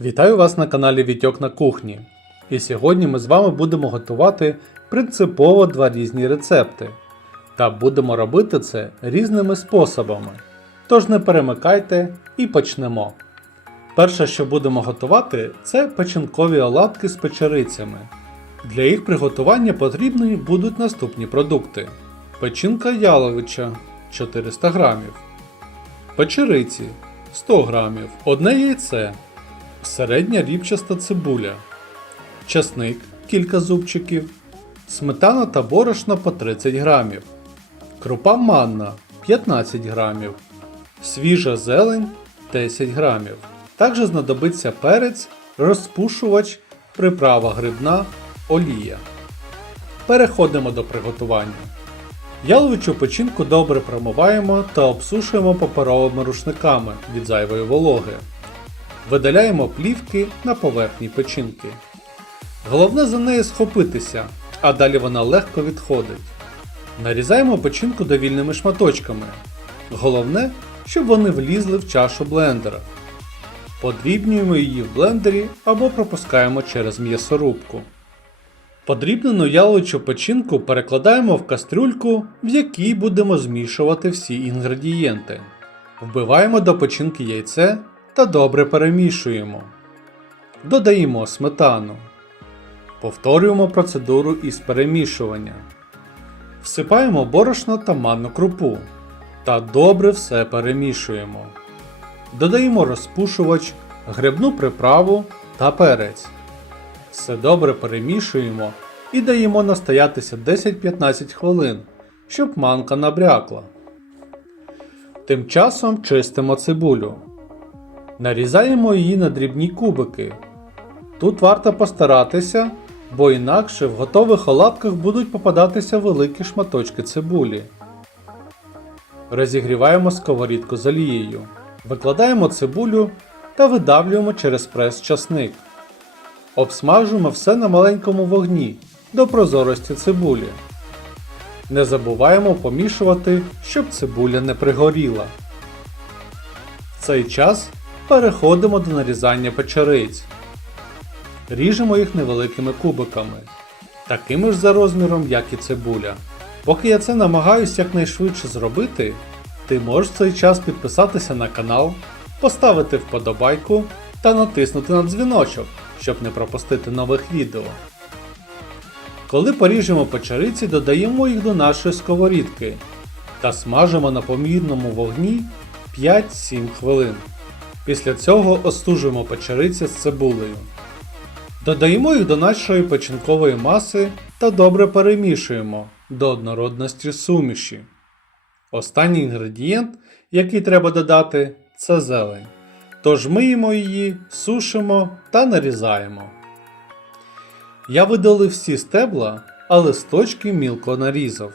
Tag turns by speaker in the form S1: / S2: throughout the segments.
S1: Вітаю вас на каналі Вітьок на кухні. І сьогодні ми з вами будемо готувати принципово два різні рецепти. Та будемо робити це різними способами. Тож не перемикайте і почнемо. Перше, що будемо готувати, це печінкові оладки з печерицями. Для їх приготування потрібні будуть наступні продукти: печінка яловича 400 грамів, печериці 100 грамів, одне яйце, середня рібчаста цибуля, часник кілька зубчиків, сметана та борошно по 30 грамів, крупа манна 15 грамів, свіжа зелень 10 грамів. Також знадобиться перець, розпушувач, приправа грибна, олія. Переходимо до приготування. Яловичу печінку добре промиваємо та обсушуємо паперовими рушниками від зайвої вологи. Видаляємо плівки на поверхні печінки. Головне за нею схопитися, а далі вона легко відходить. Нарізаємо печінку довільними шматочками. Головне, щоб вони влізли в чашу блендера. Подрібнюємо її в блендері або пропускаємо через м'ясорубку. Подрібнену яловичу печінку перекладаємо в кастрюльку, в якій будемо змішувати всі інгредієнти. Вбиваємо до печінки яйце та добре перемішуємо. Додаємо сметану. Повторюємо процедуру із перемішування. Всипаємо борошно та манну крупу та добре все перемішуємо. Додаємо розпушувач, грибну приправу та перець. Все добре перемішуємо і даємо настоятися 10-15 хвилин, щоб манка набрякла. Тим часом чистимо цибулю. Нарізаємо її на дрібні кубики. Тут варто постаратися, бо інакше в готових оладках будуть попадатися великі шматочки цибулі. Розігріваємо сковорідку з олією. Викладаємо цибулю та видавлюємо через прес часник. Обсмажуємо все на маленькому вогні до прозорості цибулі. Не забуваємо помішувати, щоб цибуля не пригоріла. В цей час переходимо до нарізання печериць. Ріжемо їх невеликими кубиками, такими ж за розміром, як і цибуля. Поки я це намагаюсь якнайшвидше зробити, ти можеш в цей час підписатися на канал, поставити вподобайку та натиснути на дзвіночок, щоб не пропустити нових відео. Коли поріжемо печериці, додаємо їх до нашої сковорідки та смажимо на помірному вогні 5-7 хвилин. Після цього остужуємо печериці з цибулею. Додаємо їх до нашої печінкової маси та добре перемішуємо до однородності суміші. Останній інгредієнт, який треба додати, це зелень. Тож миємо її, сушимо та нарізаємо. Я видалив всі стебла, а листочки мілко нарізав.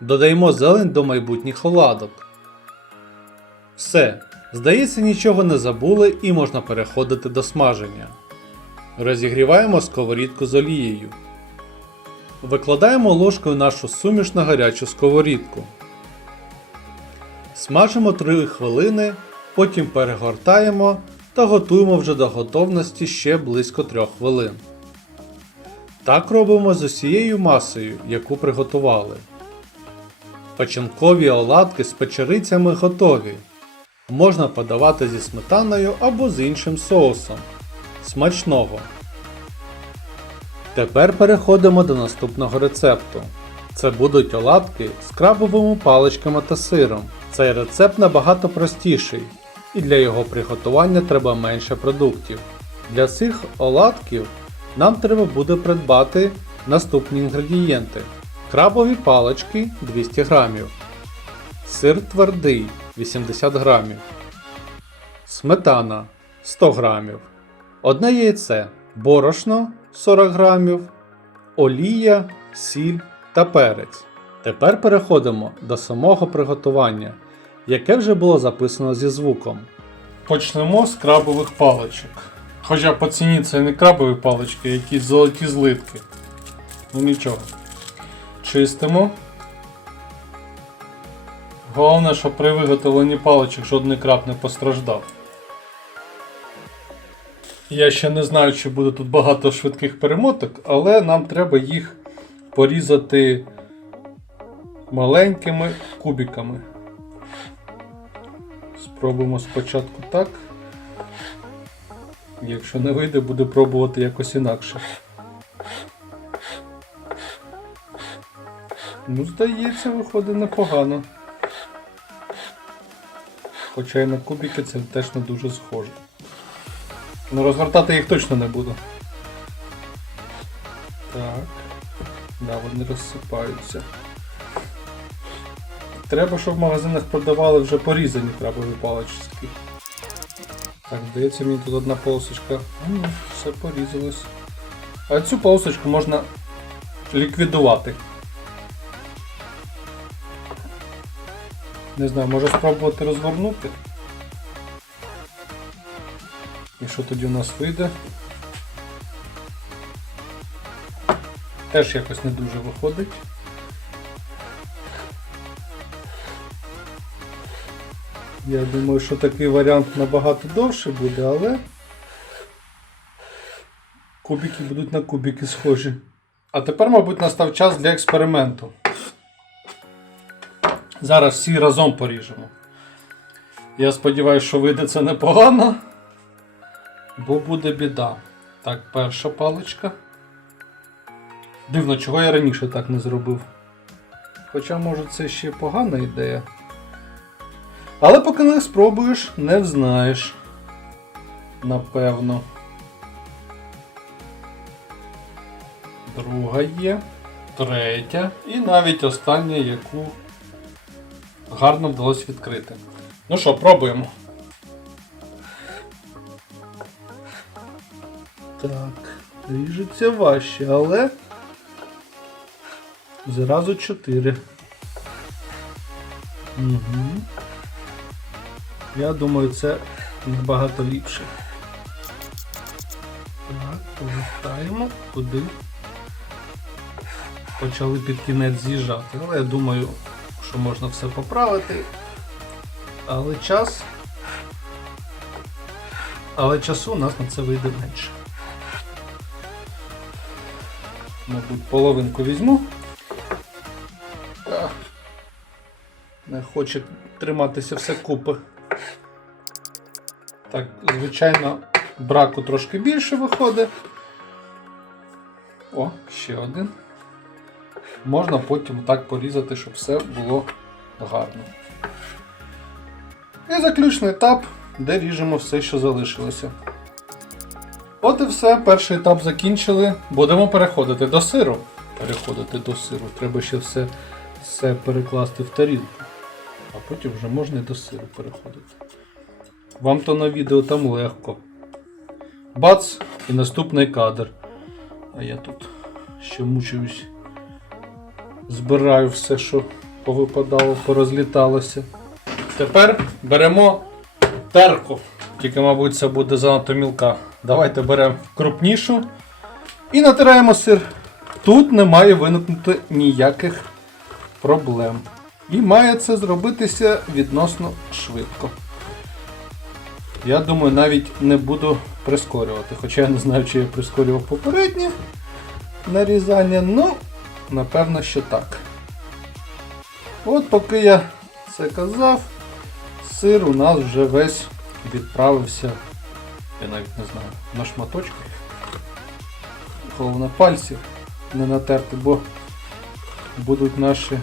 S1: Додаємо зелень до майбутніх оладок. Все, здається, нічого не забули і можна переходити до смаження. Розігріваємо сковорідку з олією. Викладаємо ложкою нашу суміш на гарячу сковорідку. Смажимо 3 хвилини, потім перегортаємо та готуємо вже до готовності ще близько 3 хвилин. Так робимо з усією масою, яку приготували. Печінкові оладки з печерицями готові. Можна подавати зі сметаною або з іншим соусом. Смачного! Тепер переходимо до наступного рецепту. Це будуть оладки з крабовими паличками та сиром. Цей рецепт набагато простіший, і для його приготування треба менше продуктів. Для цих оладків нам треба буде придбати наступні інгредієнти: крабові палички 200 грамів, сир твердий 80 грамів, сметана 100 грамів, одне яйце, борошно 40 грамів, олія, сіль та перець. Тепер переходимо до самого приготування, яке вже було записано зі звуком. Почнемо з крабових паличок. Хоча по ціні це не крабові палички, а якісь золоті злитки. Ну нічого. Чистимо. Головне, щоб при виготовленні паличок жодний краб не постраждав. Я ще не знаю, чи буде тут багато швидких перемоток, але нам треба їх порізати маленькими кубиками. Спробуємо спочатку так. Якщо не вийде, буду пробувати якось інакше. Ну, здається, виходить непогано. Хоча і на кубики це теж не дуже схоже. Ну розгортати їх точно не буду. Так. Да, вони розсипаються. Треба, щоб в магазинах продавали вже порізані крабові палички. Так, здається, мені тут одна полосочка. М, Все порізалось. А цю полосочку можна ліквідувати. Не знаю, може спробувати розгорнути. І що тоді у нас вийде? Теж якось не дуже виходить. Я думаю, що такий варіант набагато довше буде, але кубики будуть на кубики схожі. А тепер, мабуть, настав час для експерименту. Зараз всі разом поріжемо. Я сподіваюся, що вийде це непогано, бо буде біда. Так, перша паличка. Дивно, чого я раніше так не зробив. Хоча, може, це ще погана ідея. Але поки не спробуєш, не взнаєш. Напевно. Друга є. Третя. І навіть остання, яку гарно вдалося відкрити. Ну що, пробуємо. Так, ріжеться важче, але зразу 4. Угу. Я думаю, це набагато ліпше. Так, повертаємо туди. Почали під кінець з'їжджати, але я думаю, що можна все поправити. Але час. Але часу у нас на це вийде менше. Мабуть, половинку візьму. Не хоче триматися все купи. Так, звичайно, браку трошки більше виходить. О, ще один. Можна потім так порізати, щоб все було гарно. І заключний етап, де ріжемо все, що залишилося. От і все, перший етап закінчили. Будемо переходити до сиру. Переходити до сиру. Треба ще все, все перекласти в тарілку. А потім вже можна і до сиру переходити. Вам то на відео там легко. Бац! І наступний кадр. А я тут ще мучуюсь. Збираю все, що повипадало, порозліталося. Тепер беремо терку. Тільки, мабуть, це буде занадто мілка. Давайте беремо крупнішу і натираємо сир. Тут не має виникнути ніяких проблем. І має це зробитися відносно швидко. Я думаю, навіть не буду прискорювати. Хоча я не знаю, чи я прискорював попереднє нарізання, ну, напевно, що так. От поки я це казав, сир у нас вже весь відправився, я навіть не знаю, на шматочки. Головне пальців не натерти, бо будуть наші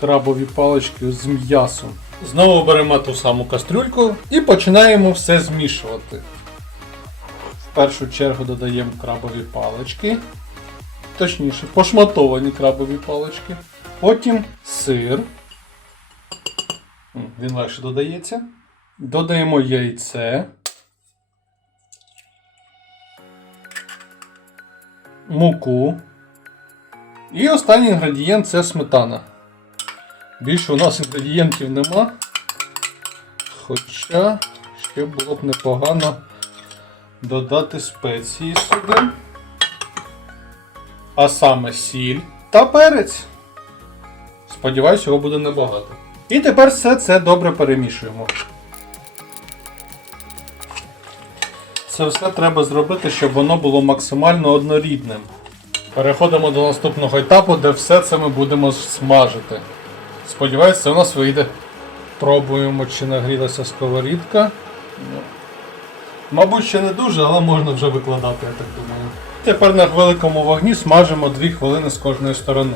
S1: крабові палички з м'ясом. Знову беремо ту саму кастрюльку і починаємо все змішувати. В першу чергу додаємо крабові палички. Точніше, пошматовані крабові палички. Потім сир. Він легше додається. Додаємо яйце. Муку. І останній інгредієнт це сметана. Більше у нас інгредієнтів нема. Хоча ще було б непогано додати спеції сюди. А саме сіль та перець. Сподіваюсь, його буде небагато. І тепер все це добре перемішуємо. Це все треба зробити, щоб воно було максимально однорідним. Переходимо до наступного етапу, де все це ми будемо смажити. Сподіваюсь, це у нас вийде. Пробуємо, чи нагрілася сковорідка. Ну, Мабуть, ще не дуже, але можна вже викладати, я так думаю. Тепер на великому вогні смажимо 2 хвилини з кожної сторони.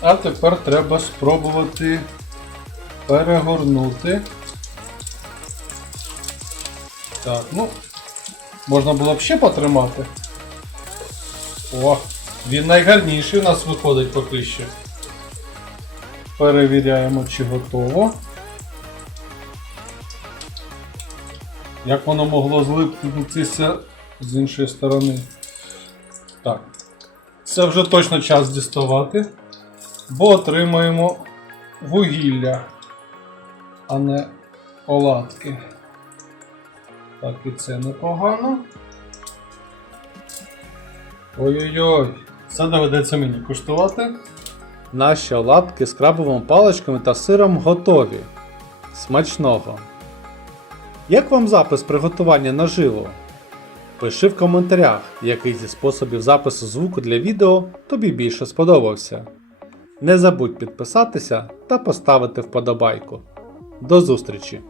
S1: А тепер треба спробувати перегорнути. Так, ну, можна було б ще потримати. О, він найгарніший у нас виходить поки що. Перевіряємо, чи готово. Як воно могло злипнутися з іншої сторони. Так. Це вже точно час діставати, бо отримаємо вугілля, а не оладки. Так, і це непогано. Ой-ой-ой, це доведеться мені куштувати. Наші оладки з крабовими паличками та сиром готові. Смачного! Як вам запис приготування наживо? Пиши в коментарях, який зі способів запису звуку для відео тобі більше сподобався. Не забудь підписатися та поставити вподобайку. До зустрічі!